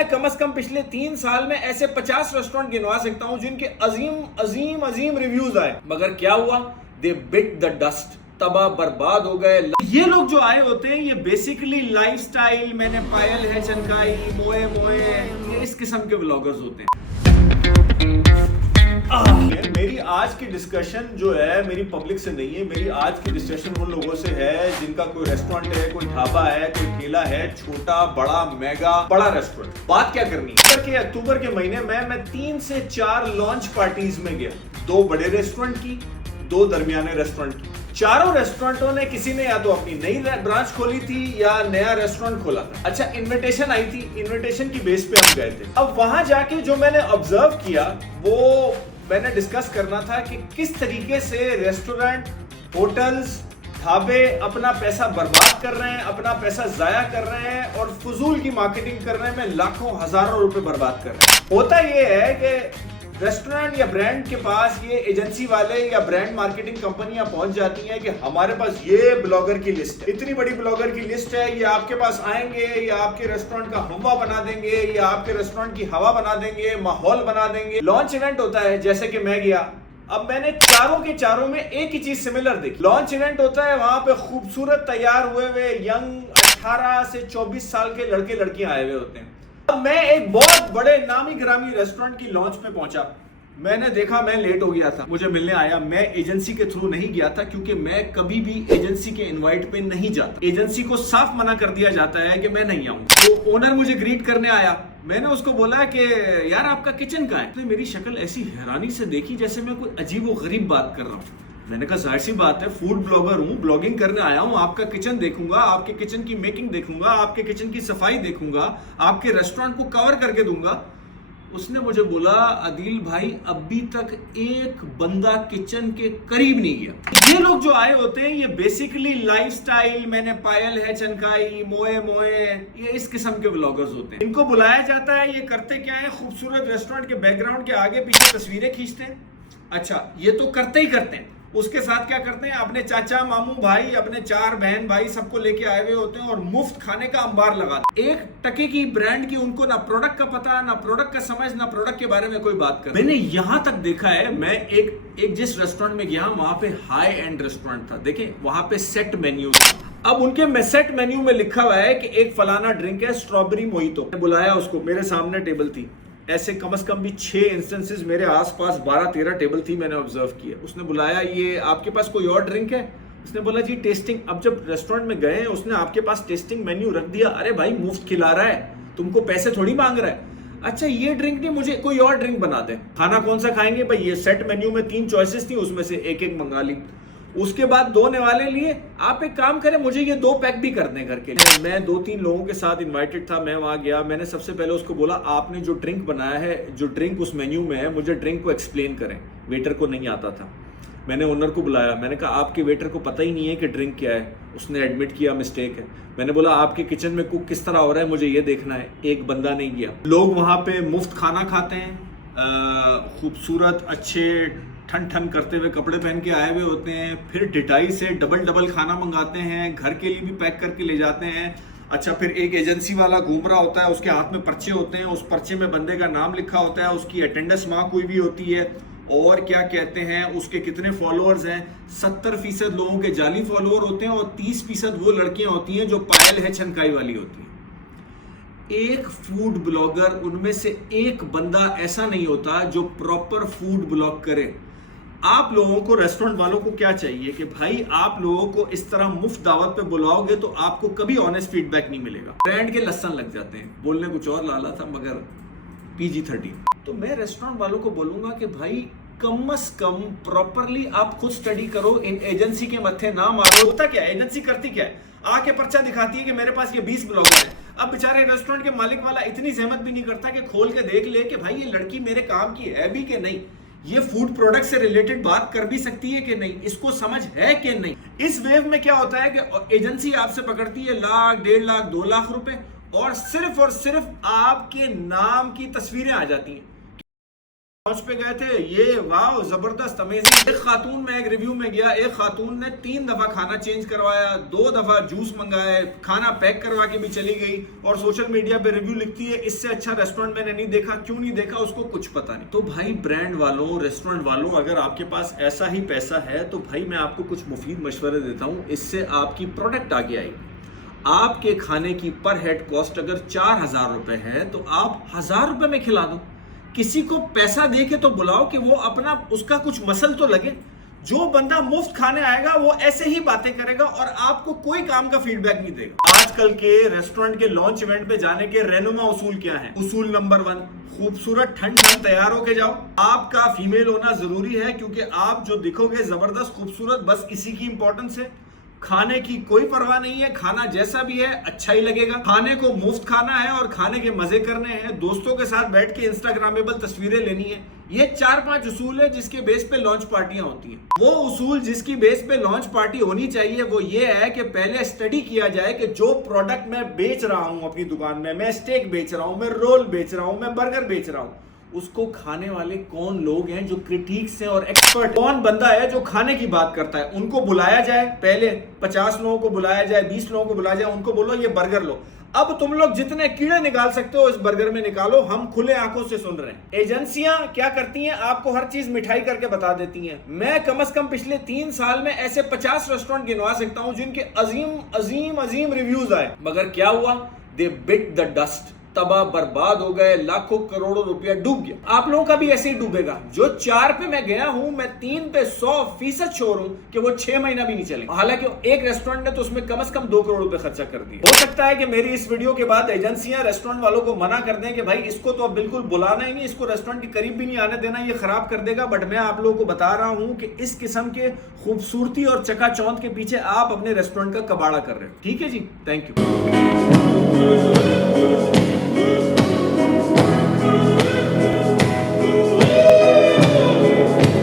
मैं कम से कम पिछले 3 साल में ऐसे 50 रेस्टोरेंट गिनवा सकता हूं जिनके अजीम अजीम अजीम रिव्यूज आए, मगर क्या हुआ? दे बिट द डस्ट, तबाह बर्बाद हो गए। ये लोग जो आए होते हैं ये बेसिकली लाइफस्टाइल, मैंने पायल है चनकाई, मोए मोए, ये इस किस्म के व्लॉगर्स होते हैं। मेरी आज की डिस्कशन जो है मेरी पब्लिक से नहीं है, मेरी आज की डिस्कशन उन लोगों से है जिनका कोई रेस्टोरेंट है, कोई ढाबा है, कोई ठेला है, छोटा बड़ा मेगा बड़ा रेस्टोरेंट। बात क्या करनी है? अक्टूबर के महीने में मैं 3 से 4 लॉन्च पार्टीज में गया, 2 बड़े रेस्टोरेंट की, 2 दरमियाने रेस्टोरेंट की। चारों रेस्टोरेंटों ने किसी ने या तो अपनी नई ब्रांच खोली थी या नया रेस्टोरेंट खोला था। अच्छा, इनविटेशन आई थी, इनविटेशन की बेस पे हम गए थे। अब वहां जाके जो मैंने ऑब्जर्व किया वो मैंने डिस्कस करना था कि किस तरीके से रेस्टोरेंट, होटल्स, ढाबे अपना पैसा बर्बाद कर रहे हैं, अपना पैसा जाया कर रहे हैं और फजूल की मार्केटिंग करने में लाखों हजारों रुपए बर्बाद कर रहे हैं। होता यह है कि रेस्टोरेंट या ब्रांड के पास ये एजेंसी वाले या ब्रांड मार्केटिंग कंपनियां पहुंच जाती हैं कि हमारे पास ये ब्लॉगर की लिस्ट है, इतनी बड़ी ब्लॉगर की लिस्ट है, ये आपके पास आएंगे या आपके रेस्टोरेंट का हवा बना देंगे या आपके रेस्टोरेंट की हवा बना देंगे, माहौल बना देंगे। लॉन्च इवेंट होता है, जैसे कि मैं गया, अब मैंने चारों में एक ही चीज सिमिलर देखी। लॉन्च इवेंट होता है, वहां पे खूबसूरत तैयार हुए यंग 18 से 24 साल के लड़के लड़कियां आए हुए होते हैं। मैं एक बहुत बड़े नामी ग्रामी रेस्टोरेंट की लॉन्च पे पहुंचा, मैंने देखा मैं लेट हो गया था, मुझे मिलने आया। मैं एजेंसी के थ्रू नहीं गया था क्योंकि मैं कभी भी एजेंसी के इनवाइट पे नहीं जाता। एजेंसी को साफ मना कर दिया जाता है कि मैं नहीं आऊंगा। तो ओनर मुझे ग्रीट करने आया, मैंने उसको बोला कि यार आपका किचन कहाँ है? तो मेरी शक्ल ऐसी हैरानी से देखी जैसे मैं कोई अजीब व गरीब बात कर रहा हूँ। मैंने कहा जाहिर सी बात है, फूड ब्लॉगर हूँ, ब्लॉगिंग करने आया हूँ, आपका किचन देखूंगा, आपके किचन की मेकिंग देखूंगा, आपके किचन की सफाई देखूंगा, आपके रेस्टोरेंट को कवर करके दूंगा। उसने मुझे बोला आदिल भाई अभी तक एक बंदा किचन के करीब नहीं गया। ये लोग जो आए होते हैं ये बेसिकली लाइफस्टाइल, मैंने पायल है चनकाई, मोए मोए, ये इस किस्म के व्लॉगर्स होते हैं। इनको बुलाया जाता है, ये करते क्या है, खूबसूरत रेस्टोरेंट के बैकग्राउंड के आगे पीछे तस्वीरें खींचते हैं। अच्छा, ये तो करते ही करते हैं, उसके साथ क्या करते हैं, अपने चाचा मामू भाई, अपने 4 बहन भाई सबको लेके आए हुए होते हैं और मुफ्त खाने का अंबार लगाते हैं। एक टके की ब्रांड की उनको ना प्रोडक्ट का पता, ना प्रोडक्ट का समझ, ना प्रोडक्ट के बारे में कोई बात कर। मैंने यहां तक देखा है, मैं एक जिस रेस्टोरेंट में गया वहां पे हाई एंड रेस्टोरेंट था, देखें वहां पे सेट मेन्यू था। अब उनके सेट मेन्यू में लिखा हुआ है कि एक फलाना ड्रिंक है स्ट्रॉबेरी मोहितो। बुलाया उसको, मेरे सामने टेबल थी, ऐसे कम से कम भी 6 इंस्टेंसेस मेरे आसपास 12-13 टेबल थी, मैंने ऑब्जर्व किया। उसने बुलाया, ये आपके पास कोई और ड्रिंक है? उसने बोला जी टेस्टिंग। अब जब रेस्टोरेंट में गए उसने आपके पास टेस्टिंग मेन्यू रख दिया। अरे भाई मुफ्त खिला रहा है, तुमको पैसे थोड़ी मांग रहा है। अच्छा ये ड्रिंक नहीं, मुझे कोई और ड्रिंक बना दे। खाना कौन सा खाएंगे भाई? ये सेट मेन्यू में 3 चॉइसेस थी, उसमें से एक मंगा ली। उसके बाद 2 निवाले लिए। आप एक काम करें, मुझे ये 2 पैक भी कर दें घर के लिए। मैं 2-3 लोगों के साथ इनवाइटेड था, मैं वहां गया। मैंने सबसे पहले उसको बोला आपने जो ड्रिंक बनाया है, जो ड्रिंक उस मेन्यू में है, मुझे ड्रिंक को एक्सप्लेन करें। वेटर को नहीं आता था। मैंने ओनर को बुलाया, मैंने कहा आपके वेटर को पता ही नहीं है कि ड्रिंक क्या है। उसने एडमिट किया मिस्टेक है। मैंने बोला आपके किचन में कुक किस तरह हो रहा है, मुझे ये देखना है। एक बंदा नहीं गया। लोग वहां पे मुफ्त खाना खाते हैं, खूबसूरत अच्छे ठन करते हुए कपड़े पहन के आए हुए होते हैं, फिर डिटाई से डबल खाना मंगाते हैं, घर के लिए भी पैक करके ले जाते हैं। अच्छा, फिर एक एजेंसी वाला घूम रहा होता है, उसके हाथ में पर्चे होते हैं, उस पर्चे में बंदे का नाम लिखा होता है, उसकी अटेंडेंस मार्क हुई भी होती है और क्या कहते हैं उसके कितने फॉलोअर्स हैं। 70% लोगों के जाली फॉलोअर होते हैं और 30% वो लड़कियां होती हैं जो पायल है छनकाई वाली होती हैं। एक फूड ब्लॉगर, उनमें से एक बंदा ऐसा नहीं होता जो प्रॉपर फूड ब्लॉग करे। आप लोगों को, रेस्टोरेंट वालों को क्या चाहिए कि भाई आप लोगों को इस तरह मुफ्त दावत पे बुलाओगे तो आपको कभी ऑनेस्ट फीडबैक नहीं मिलेगा। ब्रांड के लसन लग जाते हैं, बोलने कुछ और लाला था मगर PG-13। तो मैं रेस्टोरेंट वालों को बोलूंगा कि भाई कम से कम प्रॉपरली आप खुद स्टडी करो, इन एजेंसी के मत्थे ना मारो। होता क्या है, एजेंसी करती क्या है, आके पर्चा दिखाती है कि मेरे पास ये 20 ब्लॉगर हैं। अब बेचारे रेस्टोरेंट के मालिक वाला इतनी जहमत भी नहीं करता कि खोल के देख ले कि भाई ये लड़की मेरे काम की है भी कि नहीं, ये फूड प्रोडक्ट से रिलेटेड बात कर भी सकती है कि नहीं, इसको समझ है कि नहीं। इस वेव में क्या होता है कि एजेंसी आपसे पकड़ती है लाख, 1.5 लाख, 2 लाख रुपए और सिर्फ आपके नाम की तस्वीरें आ जाती हैं। लॉन्च पे गए थे, ये वाह जबरदस्त अमेजिंग। एक खातून में एक रिव्यू में गया, एक खातून ने 3 दफा खाना चेंज करवाया, 2 दफा जूस मंगाए, खाना पैक करवा के भी चली गई और सोशल मीडिया पे रिव्यू लिखती है इससे अच्छा रेस्टोरेंट मैंने नहीं देखा। क्यों नहीं देखा उसको कुछ पता नहीं। तो भाई ब्रांड वालों, रेस्टोरेंट वालों, अगर आपके पास ऐसा ही पैसा है तो भाई मैं आपको कुछ मुफीद मशवरे देता हूँ, इससे आपकी प्रोडक्ट आगे आएगी। आपके खाने की पर हेड कॉस्ट अगर 4,000 रुपए है तो आप 1,000 रुपए में खिला दो। किसी को पैसा दे के तो बुलाओ कि वो अपना उसका कुछ मसल तो लगे। जो बंदा मुफ्त खाने आएगा वो ऐसे ही बातें करेगा और आपको कोई काम का फीडबैक नहीं देगा। आजकल के रेस्टोरेंट के लॉन्च इवेंट पे जाने के रहनुमा उसूल क्या है? उसूल नंबर 1, खूबसूरत ठंड तैयार होके जाओ। आपका फीमेल होना जरूरी है क्योंकि आप जो दिखोगे जबरदस्त खूबसूरत, बस इसी की इंपॉर्टेंस है। खाने की कोई परवाह नहीं है, खाना जैसा भी है अच्छा ही लगेगा। खाने को मुफ्त खाना है और खाने के मजे करने हैं, दोस्तों के साथ बैठ के इंस्टाग्रामेबल तस्वीरें लेनी है। ये 4-5 उसूल है जिसके बेस पे लॉन्च पार्टियां होती हैं। वो उसूल जिसकी बेस पे लॉन्च पार्टी होनी चाहिए वो ये है कि पहले स्टडी किया जाए कि जो प्रोडक्ट मैं बेच रहा हूं अपनी दुकान में, मैं स्टेक बेच रहा हूं, मैं रोल बेच रहा हूं, मैं बर्गर बेच रहा हूं, उसको खाने वाले कौन लोग हैं जो क्रिटिक्स हैं और एक्सपर्ट, कौन बंदा है जो खाने की बात करता है, उनको बुलाया जाए। पहले 50 लोगों को बुलाया जाए, 20 लोगों को बुलाया जाए, उनको बोलो ये बर्गर लो। अब तुम लोग जितने कीड़े निकाल सकते हो इस बर्गर में निकालो, हम खुले आंखों से सुन रहे हैं। एजेंसियां क्या करती हैं? आपको हर चीज मिठाई करके बता देती हैं। मैं कम से कम पिछले 3 साल में ऐसे 50 रेस्टोरेंट गिनवा सकता हूं जिनके अजीम अजीम अजीम रिव्यूज आए, मगर क्या हुआ? दे बिट द डस्ट, तबाह बर्बाद हो गए, लाखों करोड़ों रुपया डूब गया। आप लोगों का भी ऐसे ही डूबेगा। जो 4 पे मैं गया हूं, मैं 3 पे 100% श्योर हूं कि वो 6 महीना भी नहीं चलेगा। हालांकि एक रेस्टोरेंट ने तो उसमें कम से कम 2 करोड़ रुपए खर्चा कर दिए। हो सकता है कि मेरी इस वीडियो के बाद एजेंसियां रेस्टोरेंट वालों को मना कर दें कि भाई इसको तो अब बिल्कुल बुलाना ही नहीं, इसको रेस्टोरेंट के करीब भी नहीं आने देना, ये खराब कर देगा। बट मैं आप लोगों को बता रहा हूं कि इस किस्म के खूबसूरती और चकाचौंध के पीछे आप अपने रेस्टोरेंट का कबाड़ा कर रहे हो। ठीक है जी, थैंक यू।